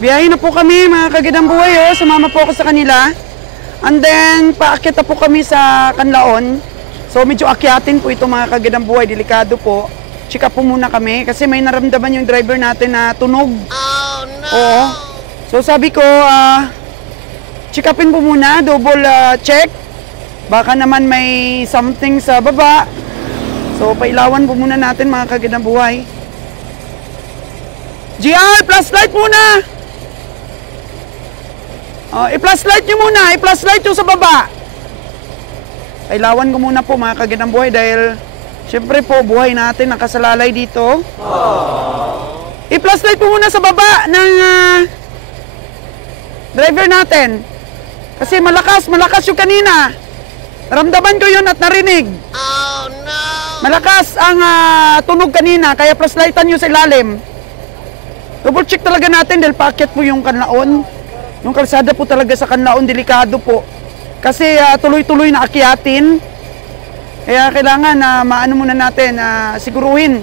Biyahe na po kami mga kagidang buhay, oh. Sumama po ako sa kanila. And then, paakyat na po kami sa Kanlaon. So, medyo akyatin po ito mga kagidang buhay. Delikado po. Check up po muna kami kasi may naramdaman yung driver natin na tunog. Oh, no! Oo. So, sabi ko, check upin po muna. Double check. Baka naman may something sa baba. So, pailawan po muna natin mga kagidang buhay. GR, flashlight muna! I-flashlight nyo muna, i-flashlight nyo sa baba. Kailawan ko muna po mga kagandang buhay dahil syempre po buhay natin nakasalalay dito. I-flashlight po muna sa baba ng driver natin. Kasi malakas yung kanina. Naramdaman ko yun at narinig. Oh no! Malakas ang tunog kanina kaya flashlightan nyo sa ilalim. Double check talaga natin dahil paakyat po yung Kanlaon. Yung kalsada po talaga sa Kanlaon, delikado po. Kasi tuloy-tuloy na akyatin. Kaya kailangan na maano muna natin, siguruhin.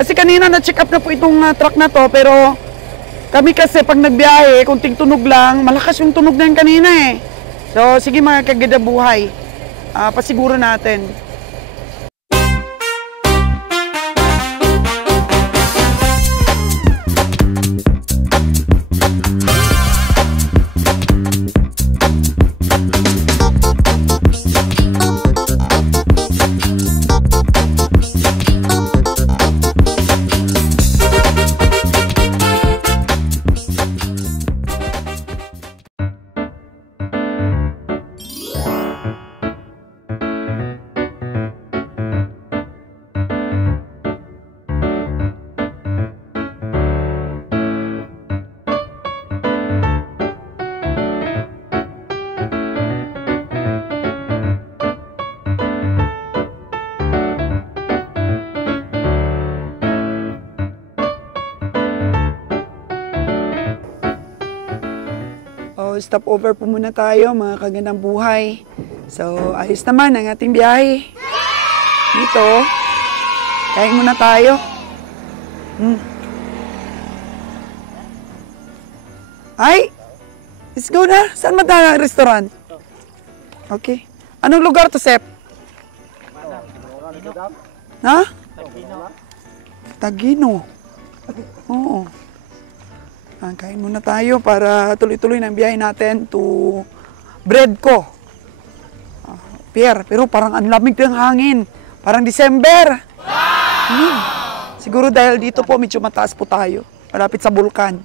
Kasi kanina na-check up na po itong truck na to, pero kami kasi pag nagbiyahe, kunting tunog lang, malakas yung tunog na yung kanina eh. So sige mga kagandang buhay, pasiguro natin. Stop over po muna tayo mga kagandang buhay. So ayos naman ang ating biyahe. Dito, kain muna tayo. Ay, let's go na. Saan matala ang restaurant? Okay. Anong lugar to, Sep? Ha? Tagino. Oo. Kain muna tayo para tuloy-tuloy ng biyahe natin to Bredco. Pierre, pero parang ang lamig ng hangin. Parang December. Wow! Siguro dahil dito po medyo mataas po tayo. Malapit sa bulkan.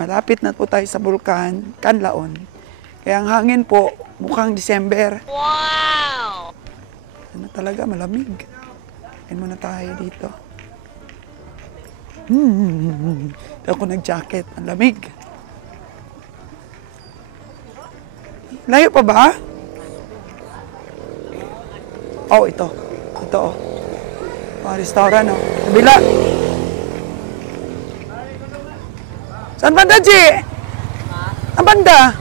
Malapit na po tayo sa bulkan, Kanlaon. Kaya ang hangin po mukhang December. Wow! Ano talaga, malamig. Kain muna tayo dito. Hindi ako nag-jacket. Ang lamig. Layo pa ba? Oh, ito. Ito, oh. Restaurant, oh. Kabila. Saan banda, G? Ang banda?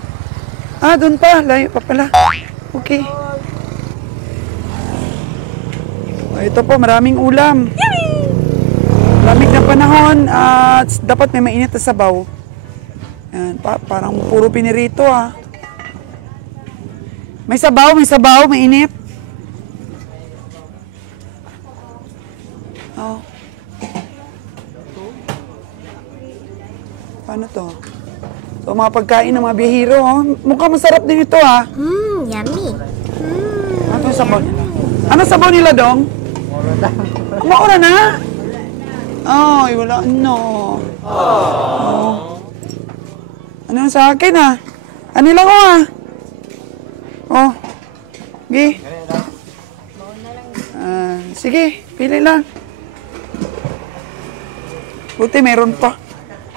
Doon pa. Layo pa pala. Okay. Ito po, maraming ulam. Lamig na panahon at dapat may mainit na sabaw. Yan, parang puro pinirito May sabaw, mainit. Oh. Paano to? So mga pagkain ng mga bihiro, mukhang masarap din ito Yummy. Ano sabaw nila? Ano sabaw nila, Dong? Maura na? Ay, wala. No. Ano sa akin, Ano lang ko, Oh. Sige. Sige, pili lang. Buti meron pa.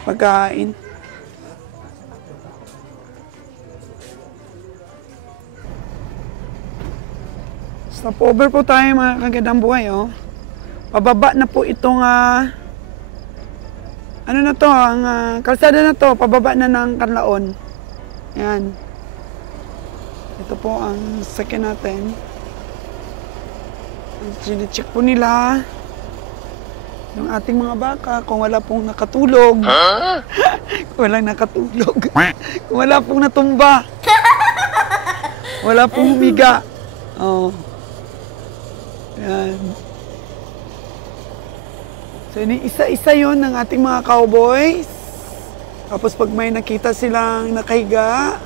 Pagkain. Stop over po tayo mga kagandang buhay, Pababa na po itong, ano na to, ang kalsada na to, pababa na ng Kanlaon. Yan. Ito po ang sakyan natin. Sine-check po nila. yung ating mga baka kung wala pong nakatulog. Kung walang nakatulog. Kung wala pong natumba. Wala pong humiga. Oh. Yan. So, isa-isa yun ng ating mga cowboys. Tapos pag may nakita silang nakahiga,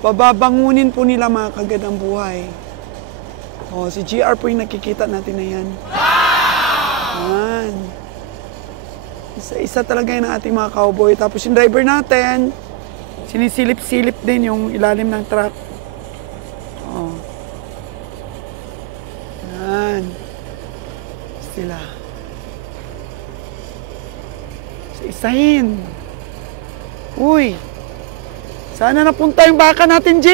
pababangunin po nila mga kagandang buhay. Oh, si GR po yung nakikita natin na yan. Yan. Isa-isa talaga yun ng ating mga cowboy. Tapos yung driver natin, sinisilip-silip din yung ilalim ng truck. Oh. Yan. Sila. Isa-isahin. Uy. Sana napunta yung baka natin, G.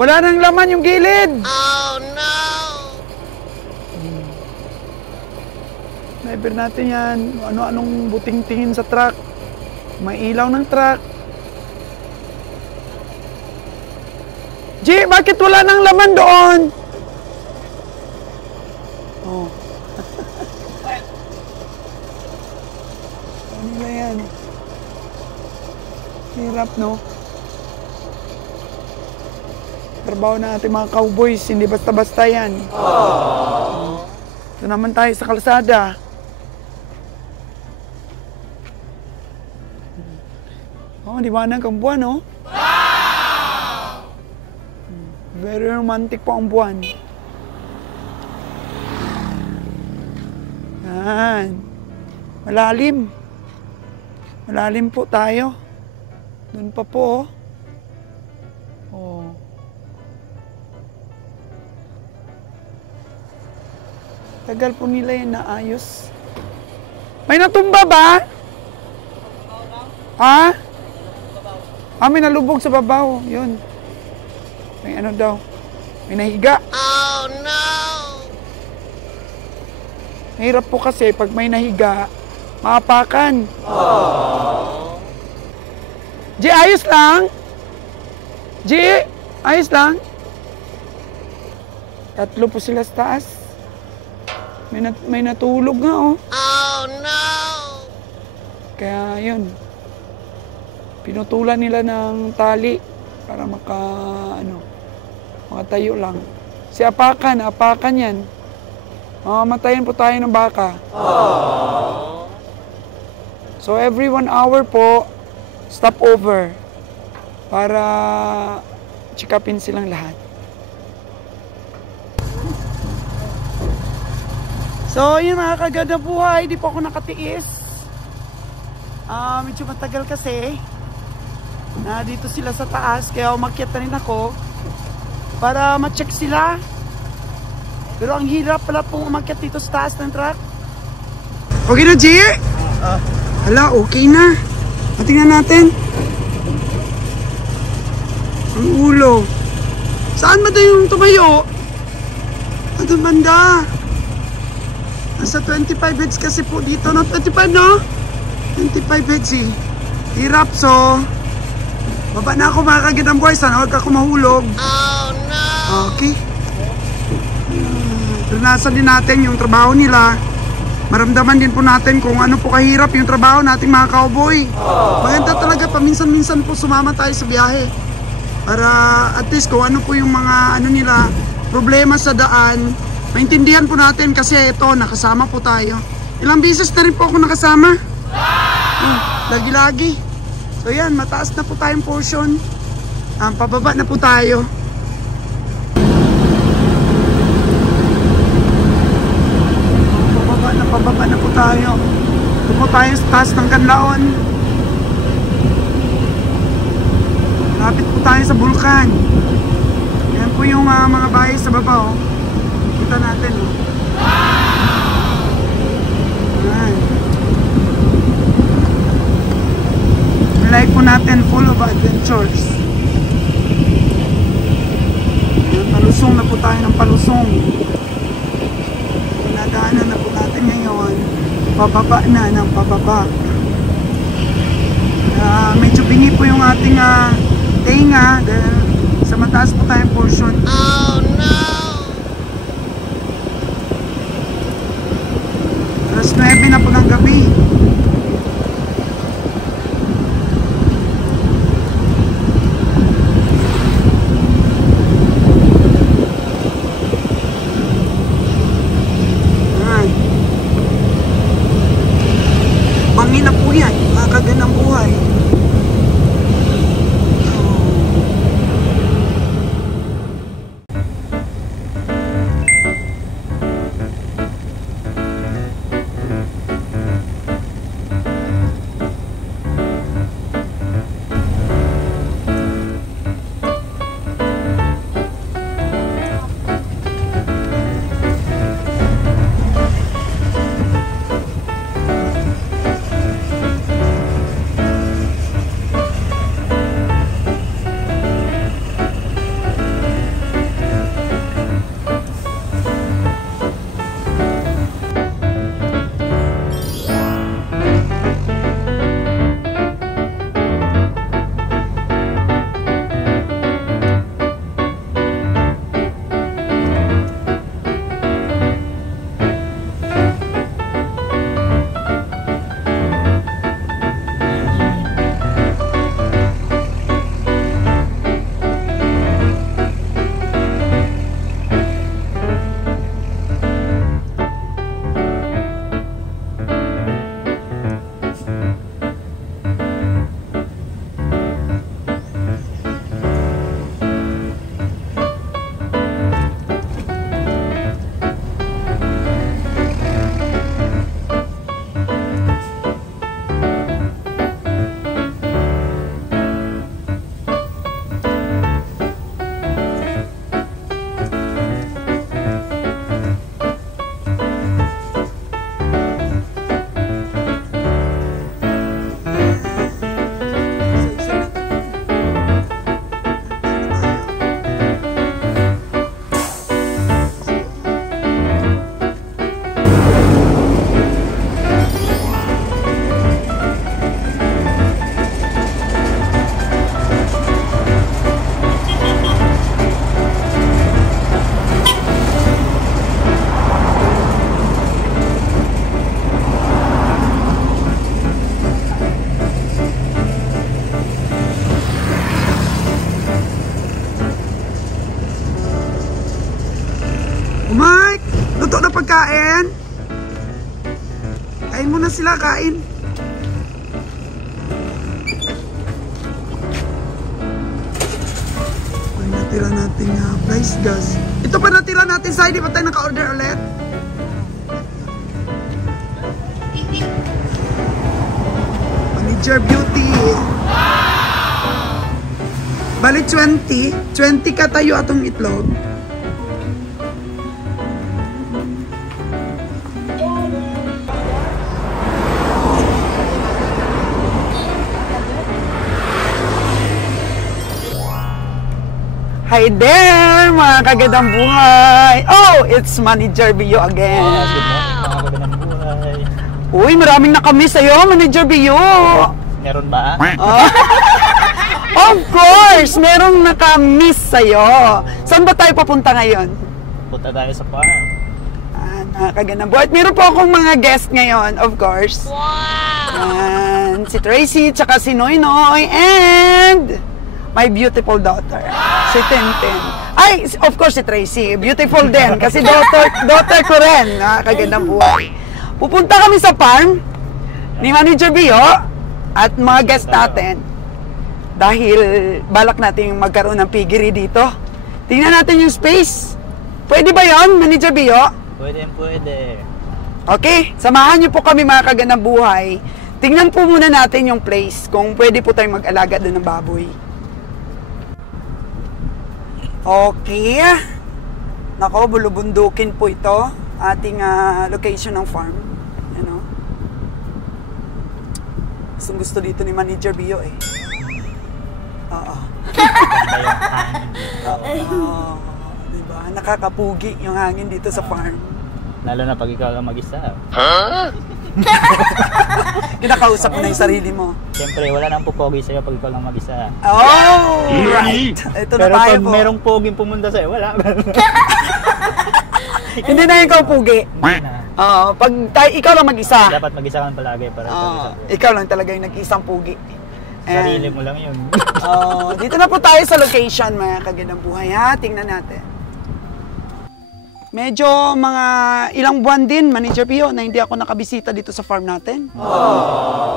Wala nang laman yung gilid. Oh no! Driver natin yan. Ano-anong buting tingin sa truck. May ilaw ng truck. G, bakit wala nang laman doon? Oh. Ano nila yan? Hirap, no? Trabaho na ating mga cowboys, hindi basta-basta yan. Ito naman tayo sa kalsada. Oh, liwanag ang buwan, no? Very romantic po ang buwan. Yan. Malalim. Malalim po tayo. Doon pa po, oh. Oh. Tagal po nila yan naayos. May natumba ba? Ha? May nalubog sa babaw. Yun. May ano daw. May nahiga. Oh no! Mahirap po kasi pag may nahiga, maapakan. G, ayos lang? G, ayos lang? Tatlo po sila sa taas. May natulog nga, oh. Oh no! Kaya yun. Pinutulan nila ng tali para makatayo lang. Si apakan yan. Matayin po tayo ng baka. So every 1 hour po, stop over para check-upin silang lahat. So yun mga kaganda buhay, di po ako nakatiis. Medyo matagal kasi na dito sila sa taas, kaya umakyat na rin ako para ma-check sila. Pero ang hirap pala pong umakyat dito sa taas ng truck. Okay na, G? Hala, okay na. Tingnan natin. Ang ulo. Saan ba tayo yung tumayo? Doon banda. Nasa 25 heads kasi po dito. No? 25, no? 25 heads eh. Hirap, so baba na ako mga kagandang buhay. Sana huwag ako mahulog. Oh no! Okay. Tunasan din natin yung trabaho nila. Maramdaman din po natin kung ano po kahirap yung trabaho nating mga cowboy. Maganda talaga paminsan-minsan po sumama tayo sa biyahe. Para at least kung ano po yung mga nila, problema sa daan, maintindihan po natin kasi ito, nakasama po tayo. Ilang beses na rin po ako nakasama. Lagi-lagi. So yan, mataas na po tayong portion. Pababa na po tayo. Pababa na po tayo. Ito po tayo sa taas ng Kanlaon. Lapit po tayo sa bulkan. Yan po yung mga bahay sa baba, oh. Kita natin, oh. Yan. Like po natin, full of adventures. Yan, palusong na po tayo ng palusong. Pinadaanan na po natin ngayon. Pababa na ng pababa. Medyo bingi po yung ating tenga dahil sa mataas po tayong portion. Oh no! 9 na po ng gabi. Bangin na po yan, makakagandang buhay. Mike! Luto na pagkain! Kain muna sila, kain! Ay, natira natin flies gas. Ito pa natira natin sa hindi pa tayo naka-order ulit. Manager Beauty. Bali 20 ka tayo atong itlog. Hi there, mga kagandang buhay! Oh, it's Manager Bio again. Good morning, mga kagandang buhay. Uy, maraming nakamiss sa'yo, Manager Bio. Meron ba? Of course, merong nakamiss sa'yo. Saan ba tayo papunta ngayon? Punta tayo sa farm. Mga kagandang buhay. At meron po akong mga guest ngayon, of course. Wow! Si Tracy, tsaka si Noynoy, and my beautiful daughter, si Tintin. Ay, of course si Tracy, beautiful din kasi daughter ko rin, kagandang buhay. Pupunta kami sa farm ni Manager Bio at mga guest natin dahil balak natin magkaroon ng piggery dito. Tingnan natin yung space. Pwede ba yon, Manager Bio? Pwede. Okay, samahan niyo po kami mga kagandang buhay. Tingnan po muna natin yung place kung pwede po tayong mag-alaga doon ng baboy. Okay. Nako, bulubundukin po ito. Ating location ng farm. You know? Gusto dito ni Manager Bio eh. Oo. Diba? Nakakapugi yung hangin dito sa farm. Lalo na pag ikaw lang mag-isa. Kinakausap mo na yung sarili mo. Siyempre, wala nang pupogi sa'yo pag ikaw lang mag-isa. Oh, right. Ito na Pero tayo pag po. merong poging pumunta sa'yo, wala. Hindi na ikaw pugi. Hindi na. Pag ikaw lang mag-isa. Dapat mag-isa ka palagi para sa Ikaw lang talaga yung nag-isang pugi. sarili mo lang yun. Dito na po tayo sa location, mga kagandang buhay, ha? Tingnan natin. Medyo mga ilang buwan din, Manager Pio, na hindi ako nakabisita dito sa farm natin.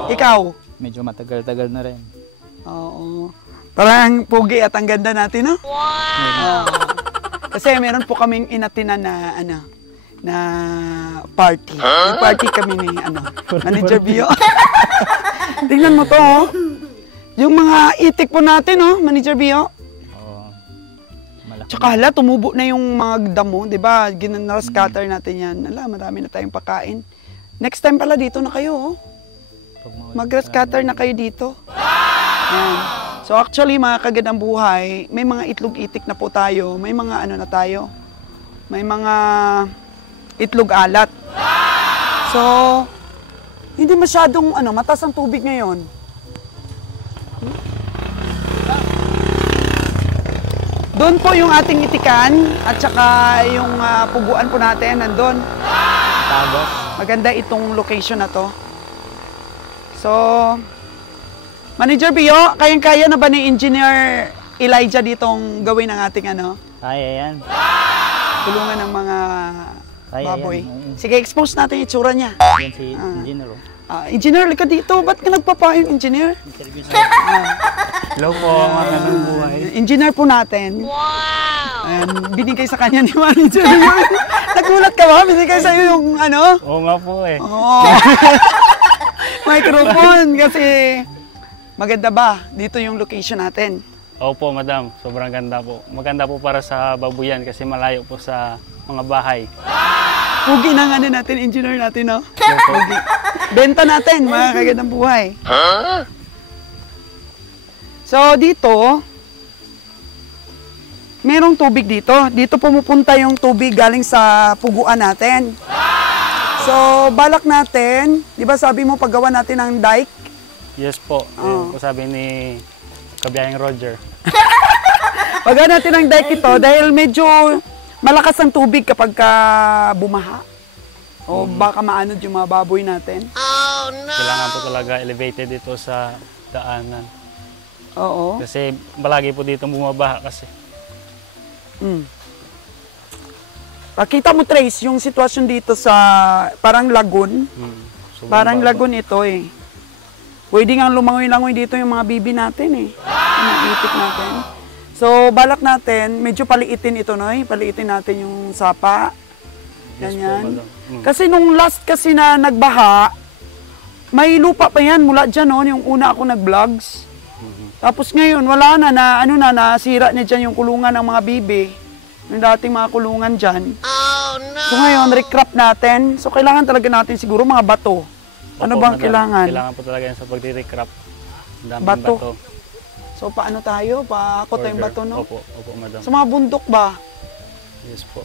Ikaw? Medyo matagal-tagal na rin. Oo. Parang pugi at ang ganda natin, no? Wow! Kasi meron po kaming inatinan na, na party. May party kami ni, Manager Pio. Tingnan mo to, oh. Yung mga itik po natin, oh, Manager Pio. Tsaka hala, tumubo na yung mga damo, di ba? Ginanara-scatter natin yan. Hala, marami na tayong pakain. Next time pala dito na kayo, oh. Mag-scatter na kayo dito. Yan. So actually, mga kagandang buhay, may mga itlog itik na po tayo. May mga na tayo. May mga itlog alat. So, hindi masyadong mataas ang tubig ngayon. Doon po yung ating itikan at saka yung puguan po natin nandun. Tagos. Maganda itong location na to. So, Manager Pio, kayang-kaya na ba ni Engineer Elijah ditong gawin ang ating Kaya yan. tulungan ng mga Kaya baboy? yan. Sige, expose natin yung itsura niya. Yan si Engineer. Engineer, lika dito. Ba't ka nagpapayong, Engineer? Hello po, magandang buhay. Engineer po natin. Wow! Ayan, binigay sa kanya ni Manager. Nagulat ka ba? Binigay sa'yo yung Oo nga po eh. Oo. Microphone kasi maganda ba? Dito yung location natin. Opo, madam. Sobrang ganda po. Maganda po para sa babuyan kasi malayo po sa mga bahay. Pugi na natin, engineer natin, no? Pugi. Benta natin, mga kagandang buhay. So, dito, merong tubig dito. Dito pumupunta yung tubig galing sa puguan natin. So, balak natin, di ba sabi mo paggawa natin ng dike? Yes po. Yun po sabi ni Kabiyahing Roger. Paggawa natin ng dike ito dahil medyo malakas ang tubig kapag bumaha. O baka maanod yung mga baboy natin. Oh no! Kailangan po talaga elevated dito sa daanan. Oo. Kasi palagi po dito bumabaha kasi. Pakita mo, Trace, yung sitwasyon dito sa parang lagoon. Parang lagoon ito eh. Pwede nga lumangoy-langoy dito yung mga bibi natin eh. Yung mga itik natin. So, balak natin, medyo paliitin ito, Noy. Paliitin natin yung sapa. Ganyan. Kasi nung last kasi na nagbaha, may lupa pa yan mula dyan, no? Yung una ako nag-vlogs. Tapos ngayon, wala na, nasira na dyan yung kulungan ng mga bibi. Yung dating mga kulungan dyan. Oh no! So ngayon, recrop natin. So kailangan talaga natin siguro mga bato. Ano bang madam, kailangan? Kailangan po talaga yan sa pagdi-recrop. Daming bato. So paano tayo? Paako tayong bato, no? Opo, madam. Sa mga bundok ba? Yes po.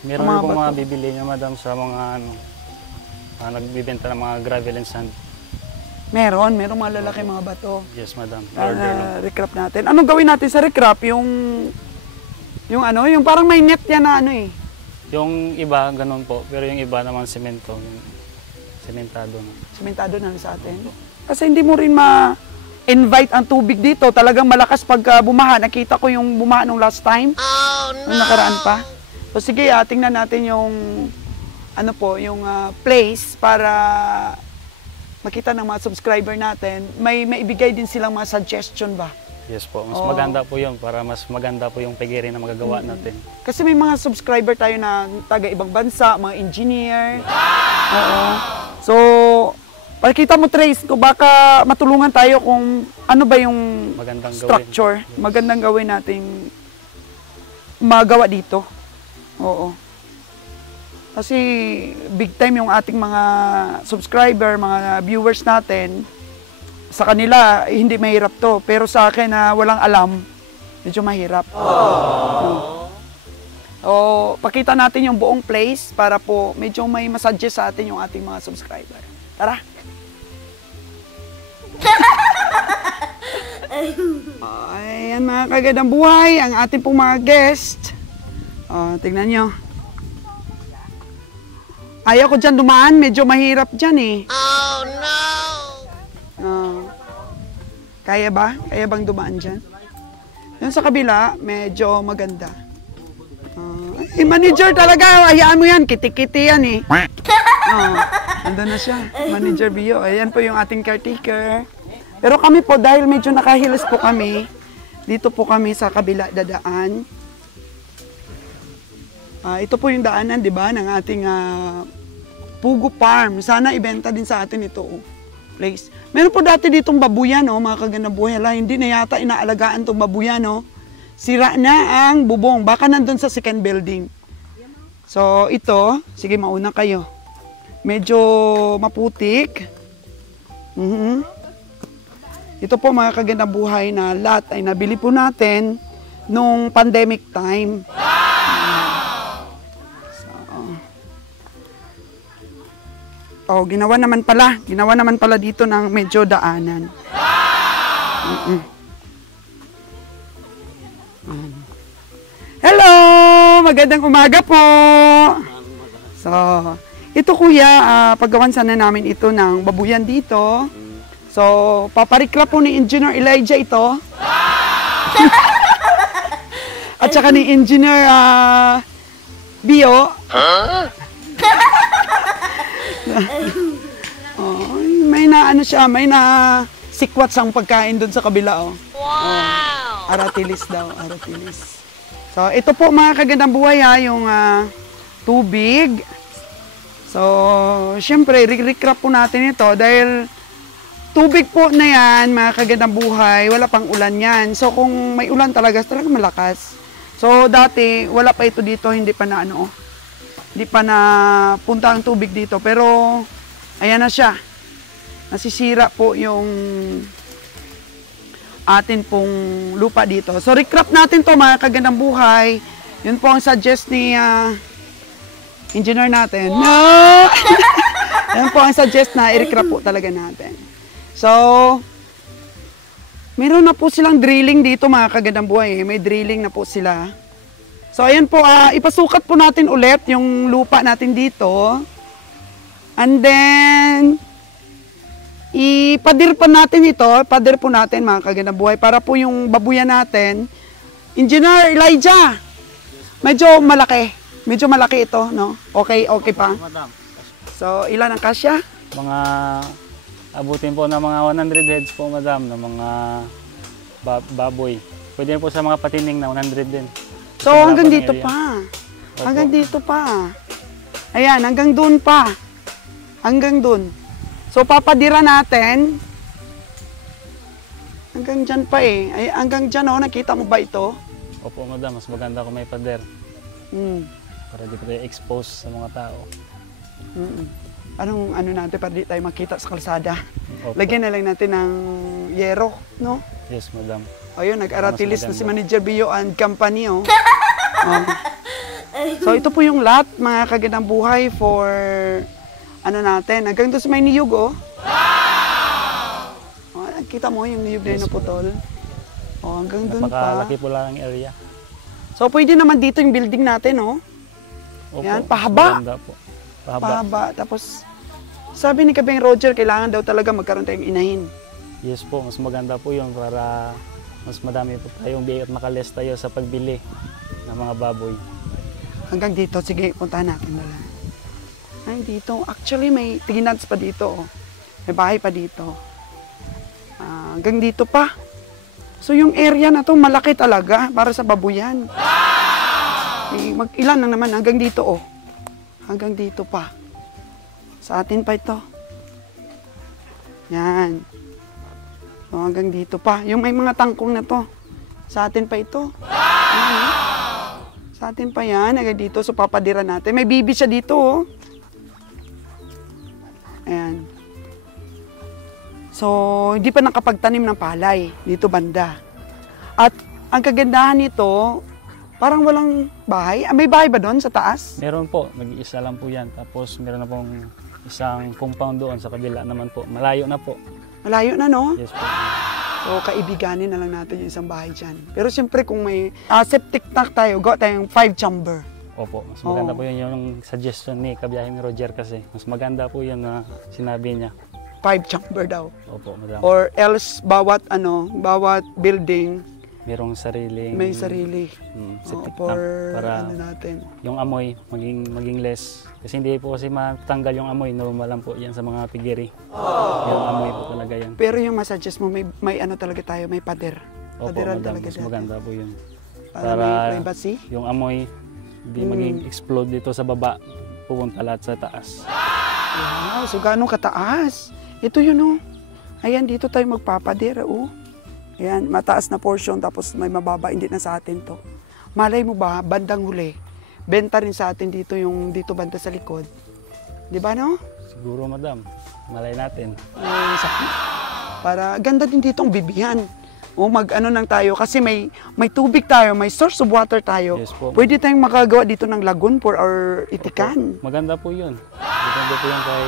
Meron mga po mga bato. bibili niya, madam, sa mga nagbibenta ng mga gravel and sand. Merong mga lalaki mga bato. Yes, madam. Order lang. Recrop natin. Anong gawin natin sa recrop? Yung parang may net yan na Yung iba, ganun po. Pero yung iba naman semento. Sementado na. Sementado na sa atin. Kasi hindi mo rin ma-invite ang tubig dito. Talagang malakas pag bumaha. Nakita ko yung bumaha nung last time. Oh no! Nung nakaraan pa. So sige, tingnan natin yung yung place para makita ng mga subscriber natin. May ibigay din silang mga suggestion ba? Yes po. Mas maganda po yun para mas maganda po yung pagiri na magagawa natin. Kasi may mga subscriber tayo na taga ibang bansa, mga engineer. Oo. So, pakita mo, Trace, kung baka matulungan tayo kung ano ba yung Magandang structure. gawin. Magandang gawin nating magawa dito. Oo. Kasi big time yung ating mga subscriber, mga viewers natin. Sa kanila, hindi mahirap to. Pero sa akin na walang alam, medyo mahirap. O, pakita natin yung buong place para po medyo may masuggest sa atin yung ating mga subscriber. Tara! Ayan mga kagandang buhay, ang ating pong mga guest. Tingnan nyo. Ayaw ko dyan dumaan, medyo mahirap dyan eh. Oh no! Ah. Kaya ba? Kaya bang dumaan dyan? Yung sa kabila, medyo maganda. Manager talaga, hayaan mo yan, kiti-kiti yan eh. Andun na siya, Manager Bio. Ayan po yung ating caretaker. Pero kami po, dahil medyo nakahilas po kami, dito po kami sa kabila dadaan. Ito po yung daanan, di ba, ng ating Pugo Farm. Sana ibenta din sa atin ito, place. Meron po dati ditong babuyan, mga kaganabuhay. Hindi na yata inaalagaan itong babuyan, Sira na ang bubong. Baka nandun sa second building. So, ito, sige, mauna kayo. Medyo maputik. Ito po mga kaganabuhay na lot ay nabili po natin nung pandemic time. Ginawa naman pala dito ng medyo daanan. Hello! Magandang umaga po! So, ito kuya, paggawan sana namin ito ng babuyan dito. So, paparikla po ni Engineer Elijah ito. At saka ni Engineer Bio. May na ano siya, may na sikwat sang pagkain doon sa kabila. Wow! Aratilis daw, aratilis. So, ito po mga kagandang buhay yung tubig. So, syempre, recrap po natin ito dahil tubig po na yan, mga kagandang buhay, wala pang ulan yan. So, kung may ulan talaga malakas. So, dati, wala pa ito dito, hindi pa na hindi pa na punta ang tubig dito. Pero, ayan na siya. Nasisira po yung atin pong lupa dito. So, recrap natin to mga kagandang buhay. Yun po ang suggest ni engineer natin. Wow! No! Yun po ang suggest na i-recrap po talaga natin. So, meron na po silang drilling dito mga kagandang buhay. May drilling na po sila. So, ayan po, ipasukat po natin ulit yung lupa natin dito. And then, ipadir pa natin ito, padir po natin mga kagandang buhay para po yung babuyan natin. Engineer Elijah, medyo malaki ito, no? Okay pa. So, ilan ang kasya? Mga abutin po ng mga 100 heads po, madam, ng mga baboy. Pwede po sa mga patining na 100 din. So, hanggang dito pa. Hanggang dito pa. Ayan, hanggang doon pa. Hanggang doon. So, papadira natin. Hanggang dyan pa eh. Ay, hanggang dyan, nakita mo ba ito? Opo, madam. Mas maganda kung may pader. Para di pa tayo expose sa mga tao. Anong natin para di tayo makita sa kalsada? Opo. Lagyan na lang natin ng yero, no? Yes, madam. Ayun, nag-aratilis na si Manager Bio and company, So, ito po yung lot, mga kagandang buhay for natin. Hanggang doon sa may niyog, Wow! Nakita mo yung niyog na yun na putol. Hanggang doon pa. Napakalaki po lang ang area. So, pwede naman dito yung building natin, Opo, yan, pahaba. maganda po. Pahaba. Tapos, sabi ni Kabeng Roger, kailangan daw talaga magkaroon tayong inahin. Yes po, mas maganda po yun para mas madami po tayong biyay at makalis tayo sa pagbili ng mga baboy. Hanggang dito, sige, puntahan natin na lang. Ay, dito. Actually, may tiginats pa dito. May bahay pa dito. Hanggang dito pa. So, yung area na to malaki talaga para sa babuyan. Ilan lang naman. Hanggang dito, Hanggang dito pa. Sa atin pa ito. Yan. So, hanggang dito pa. Yung may mga tangkong na to. Sa atin pa ito. Yan, Sa atin pa yan. Hanggang dito. So, papadira natin. May bibi siya dito, Ayan. So, hindi pa nakapagtanim ng palay dito banda. At ang kagandahan nito, parang walang bahay. May bahay ba doon sa taas? Meron po, nag-iisa lang po yan. Tapos meron na pong isang compound doon sa kabila naman po. Malayo na po. Malayo na, no? Yes po. So, kaibiganin na lang natin yung isang bahay dyan. Pero siyempre, kung may septic tank tayo, gawa tayong 5 chamber. Opo, mas maganda po yun yung suggestion ni Kabiyahing Roger kasi. Mas maganda po yun na sinabi niya. 5 chamber daw. Opo, madam. Or else bawat building Merong sariling... may sarili. septic For tank para ano natin. yung amoy maging less. Kasi hindi po kasi matanggal yung amoy. Normal lang po yan sa mga piggery. Yung amoy po talaga yan. Pero yung masuggest mo, may ano talaga tayo, may pader. Opo, Paderan madam. talaga Mas dyan. maganda po yun. Para may privacy. Yung amoy, hindi maging explode dito sa baba. Pupunta lahat sa taas. Wow, so gaano kataas? Ito yun oh. Ayan, dito tayo magpapader oh. Ayan, mataas na portion tapos may mababa, hindi na sa atin to. Malay mo ba, bandang huli, benta rin sa atin dito yung dito banda sa likod. Di ba no? Siguro, madam. Malay natin. Para ganda din dito ang bibihan. O mag-ano nang tayo kasi may tubig tayo, may source of water tayo. Yes po. Pwede tayong makagawa dito ng lagoon for our itikan. Maganda po yun. Maganda po yun kay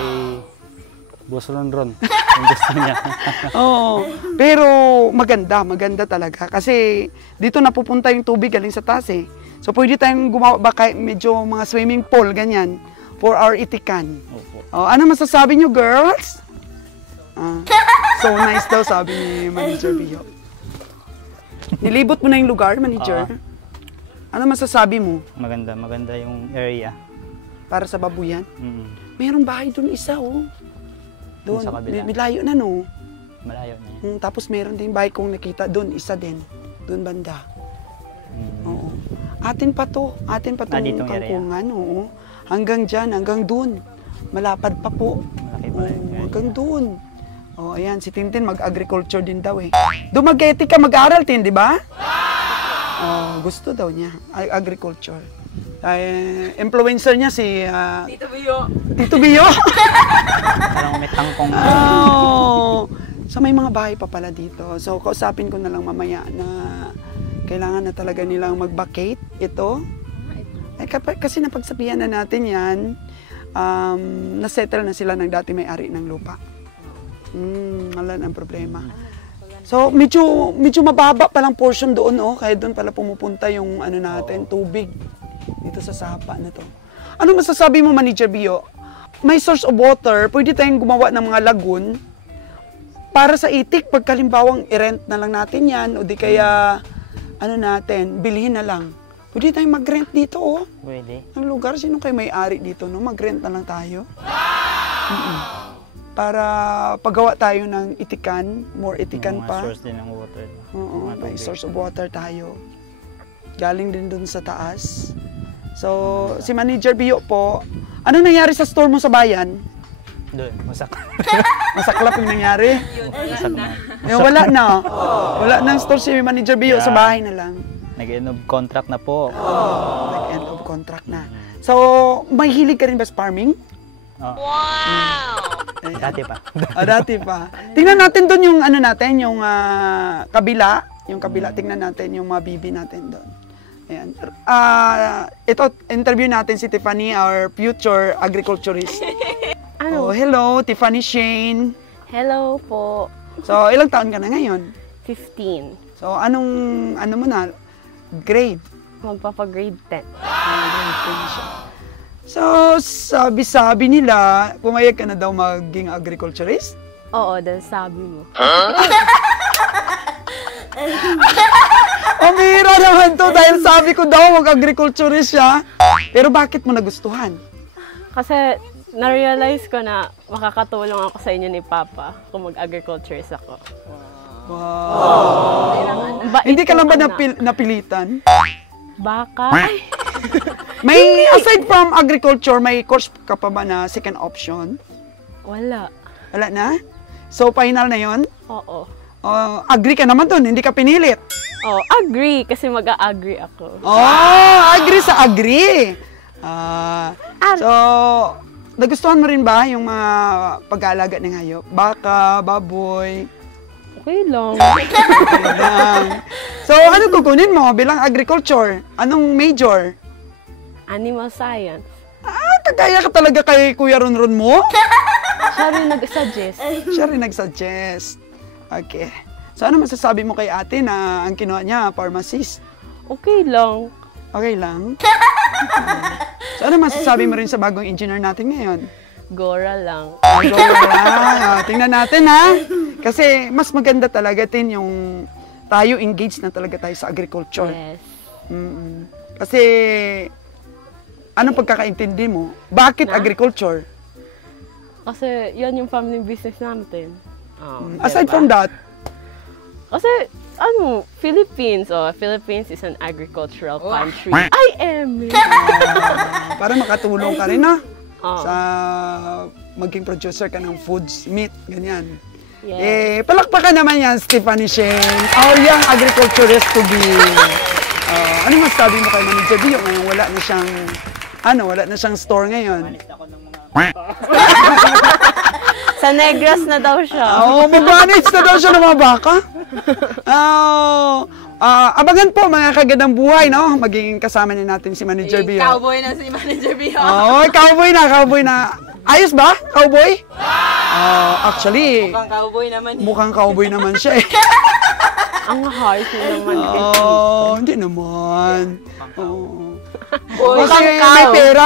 Boss Ronron. Kung gusto niya. Oo. Pero maganda talaga. Kasi dito napupunta yung tubig galing sa taas eh. So pwede tayong gumawa baka medyo mga swimming pool, ganyan, for our itikan. Opo. Oh, ano masasabi nyo, girls? So nice daw, sabi ni Manager Bio. Nilibot mo na yung lugar, Manager? Ano masasabi mo Maganda yung area. para sa babuyan? Mayroong bahay doon isa, oh. Doon, Sa kabila. milayo na, no? Malayo na yan. Tapos meron din bahay kong nakita doon, isa din. Doon banda. Oo. Atin pa to ditong area. kangkungan, oo. Hanggang dyan, hanggang doon. Malapad pa po. Malaki pa rin. Oo, hanggang doon. Oh, ayan, si Tintin mag-agriculture din daw eh. Doon mag-etika, mag-aaral, Tin, di ba? Oh, gusto daw niya, agriculture. Influencer niya si... Tito Bio. Tito Bio? Parang may tangkong. Oh. So may mga bahay pa pala dito. So kausapin ko na lang mamaya na kailangan na talaga nilang mag-vacate ito. Kasi napagsabihan na natin yan, na-settle na sila ng dati may-ari ng lupa. Wala ang problema. So medyo mababa palang portion doon, oh. Kaya doon pala pumupunta yung ano natin, tubig dito sa sapa na to. Ano masasabi mo, Manager Bio? May source of water, pwede tayong gumawa ng mga lagoon para sa itik. Pagkalimbawang i-rent na lang natin yan o di kaya ano natin, bilhin na lang. Pwede tayong mag-rent dito, oh. Pwede. Ang lugar, sino kayo may-ari dito, no? Mag-rent na lang tayo. Para paggawa tayo ng itikan, more itikan Mga pa. source din ng water. Oo, Mga may tubig. source of water tayo. Galing din dun sa taas. So, si Manager Bio po, ano nangyari sa store mo sa bayan? Doon, masak. Masaklap yung nangyari? Masak na. Wala na. Wala nang store si Manager Bio, sa bahay na lang. Nag-end of contract na po. Nag-end of contract na. So, may hilig ka rin ba sa farming? Dati pa. Dati pa. Tingnan natin doon yung ano natin, yung kabila. Yung kabila, tingnan natin yung mga bibi natin doon. Ayan. Ito, interview natin si Tiffany, our future agriculturist. Oh, hello, Tiffany Shane. Hello po. So, ilang taon ka na ngayon? 15. So, ano mo na? Grade? Magpapa-grade 10. Grade 10 siya. So, sabi nila, pumayag ka na daw maging agriculturist? Oo, dahil sabi mo. Ang bihira naman to dahil sabi ko daw mag-agriculturist siya. Pero bakit mo nagustuhan? Kasi na-realize ko na makakatulong ako sa inyo ni Papa kung mag-agriculturist ako. Wow! Hindi ka lang ba napilitan? Baka? Ay, May, aside from agriculture, may course ka pa ba na second option? wala. Wala na? So, final na yon? Oo. Agree ka naman dun, hindi ka pinilit. Oh, agree kasi mag-a-agree ako. Oh, agree sa agree. So, nagustuhan mo rin ba yung mga pag-aalaga ng hayop? Baka, baboy? Okay lang. Lang. So, ano kukunin mo bilang agriculture? Anong major? Animal science. Kagaya ka talaga kay Kuya Ronron mo? Siya rin nag-suggest. Siya rin nag-suggest. Okay. So, ano masasabi mo kay ate na ang kinuha niya, pharmacist? Okay lang. Okay lang? So, ano masasabi mo rin sa bagong engineer natin ngayon? Gora lang. Tingnan natin ha. Kasi mas maganda talaga din yung tayo engaged na talaga tayo sa agriculture. Yes. Kasi anong pagkakaintindi mo? Bakit agriculture? Kasi yan yung family business natin. Aside from that, Kasi, Philippines is an agricultural country. I am! para makatulong ka rin na Oh. sa maging producer ka ng foods, meat, ganyan. Yes. Palakpakan naman yan, Stephanie Shen. Our young agriculturist to be. Ano masasabi mo kay Manager Dio ngayon? Wala na siyang store ngayon. Sa Negros na daw siya. Mag-manage na daw siya ng mga baka. Abangan po mga kagandang buhay, no? Magiging kasama niya natin si Manager Bio. Cowboy na si Manager Bio. Cowboy na. Ayos ba? Cowboy? Actually, Mukhang cowboy naman siya eh. Ang harsh na naman. Hindi naman. Mukhang Kasi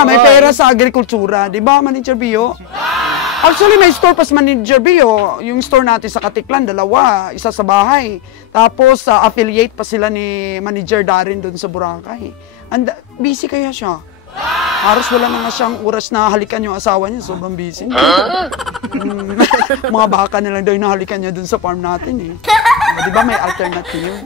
may pera sa agrikultura, di ba, Manager Bio? Actually, may store pa si Manager Bio. Yung store natin sa Katiklan, 2, isa sa bahay. Tapos, affiliate pa sila ni Manager Darren doon sa Boracay. Busy kaya siya. Halos wala na nga siyang oras na halikan yung asawa niya. Sobrang busy. Mga baka na lang daw yung nahalikan niya doon sa farm natin eh. Di ba may alternative?